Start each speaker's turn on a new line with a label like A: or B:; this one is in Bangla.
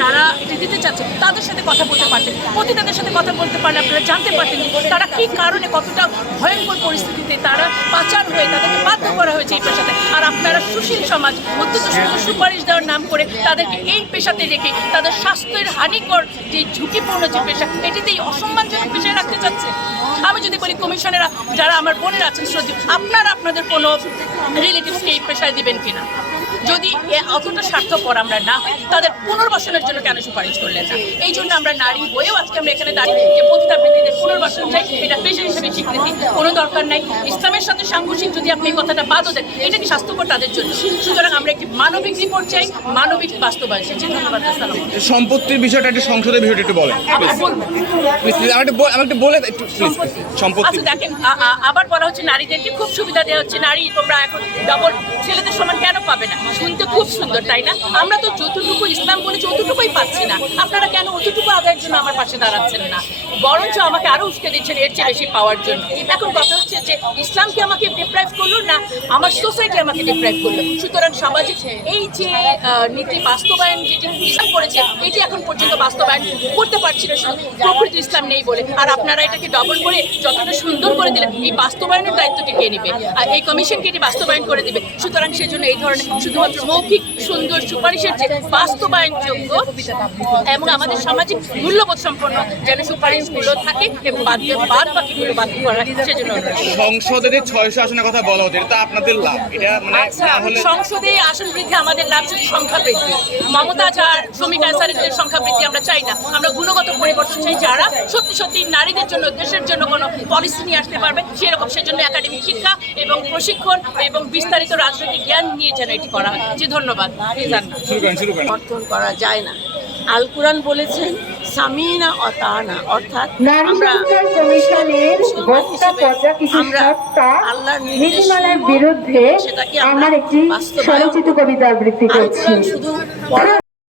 A: যারা এটা দিতে চাচ্ছে, তাদের সাথে কথা বলতে পারতেন পতিতাদের সাথে কথা বলতে পারলে আপনারা জানতে পারতেন তারা কী কারণে কতটা ভয়ঙ্কর পরিস্থিতিতে তারা পাচার হয়ে তাদেরকে বাধ্য করা হয়েছে এই পেশাতে। আর আপনারা সুশীল সমাজ, অত্যন্ত সুন্দর সুপারিশ দেওয়ার নাম করে তাদেরকে এই পেশাতে রেখে তাদের স্বাস্থ্যের হানিকর যে ঝুঁকিপূর্ণ যে পেশা, এটিতেই অসম্মানজনক পেশায় রাখতে চাচ্ছে। আমি যদি বলি কমিশনেরা যারা আমার বোনেরা আছেন শ্রদ্ধি আপনারা আপনাদের কোনো রিলেটিভসকে এই পেশায় দিবেন কিনা? যদি অতটা স্বার্থপর আমরা না হই তাদের পুনর্বাসনের জন্য কেন সুপারিশ করলেন না? এই জন্য আমরা নারী হয়েও আজকে আমরা এখানে দাঁড়িয়ে যে পতিতাবৃত্তিদের পুনর্বাসন চাই এটা পেশা হিসেবে স্বীকৃতি। কোনো দরকার নাই। ইসলামের সাথে সাংঘর্ষিক যদি আপনি এই কথাটা বাদও দেন এটা কি স্বাস্থ্যকর তাদের জন্য? সুতরাং আমরা একটি মানবিক রিপোর্ট চাই মানবিক বাস্তবায়ন চাই। ধন্যবাদ
B: সম্পত্তির বিষয়টা একটু সংসদের বিষয়টা একটু বলেন বল- আমাকে একটু বলে একটু
A: সম্পত্তি। আচ্ছা দেখেন আবার বলা হচ্ছে নারীদেরকে খুব সুবিধা দেওয়া হচ্ছে। নারী তোমরা এখন ডবল ছেলেদের সমান কেন পাবে না? শুনতে খুব সুন্দর, তাই না? আমরা তো যতটুকু ইসলাম বলে যতটুকুই পাচ্ছি না, আপনারা কেন অতটুকু আদায়ের জন্য আমার পাশে দাঁড়াচ্ছেন না? বরঞ্চ আমাকে আরও উস্কে দিচ্ছেন, এর চেয়ে বেশি পাওয়ার জন্য। এখন কথা হচ্ছে যে, ইসলাম কি আমাকে ডিপ্রাইভ করল না আমার সোসাইটি আমাকে ডিপ্রাইভ করল? সুতরাং সামাজিক এই যে নীতি বাস্তবায়ন যেটি ইসলাম করেছে এটি এখন পর্যন্ত বাস্তবায়ন করতে পারছি না প্রকৃত ইসলাম নেই বলে। আর আপনারা এটাকে ডবল করে যতটা সুন্দর করে দিলেন, এই বাস্তবায়নের দায়িত্বটি কে নেবে? আর এই কমিশনকে এটি বাস্তবায়ন করে দিবে? সুতরাং সেজন্য এই ধরনের শুধুমাত্র মৌখিক সুন্দর সুপারিশের যে বাস্তবায়নযোগ্য এবং আমাদের সামাজিক মূল্যবোধ সম্পন্ন যেন সুপারিশগুলো থাকে এবং বাদ বাদ বাকিগুলো করা সেজন্য
B: সংসদে যে ছয়শো আসনের কথা বলা হচ্ছে এটা আপনাদের লাভ। এটা মানে
A: আচ্ছা সংসদে আসন বৃদ্ধি আমাদের লাভ শুধু সংখ্যা বৃদ্ধি। মমতা আর শ্রমিক আনসারিদের সংখ্যা বৃদ্ধি আমরা চাই না। আমরা গুণগত পরিবর্তন চাই যারা সত্যি সত্যি নারীদের জন্য দেশের জন্য কোনো পলিসি নিয়ে আসতে পারবে সেরকম সেজন্য একাডেমিক শিক্ষা এবং প্রশিক্ষণ এবং বিস্তারিত রাজনৈতিক জ্ঞান নিয়ে যেন এটি করা হচ্ছে ধন্যবাদ।
C: সমর্থন করা যায় না। আল কোরআন বলেছেন সামিনা অতানা অর্থাৎ আমরা আল্লাহর
D: বিরুদ্ধে
C: সেটাকে আমরা
D: একটি
C: বাস্তবায়ন
D: কবিতা আবৃত্তি করছি।
C: শুধু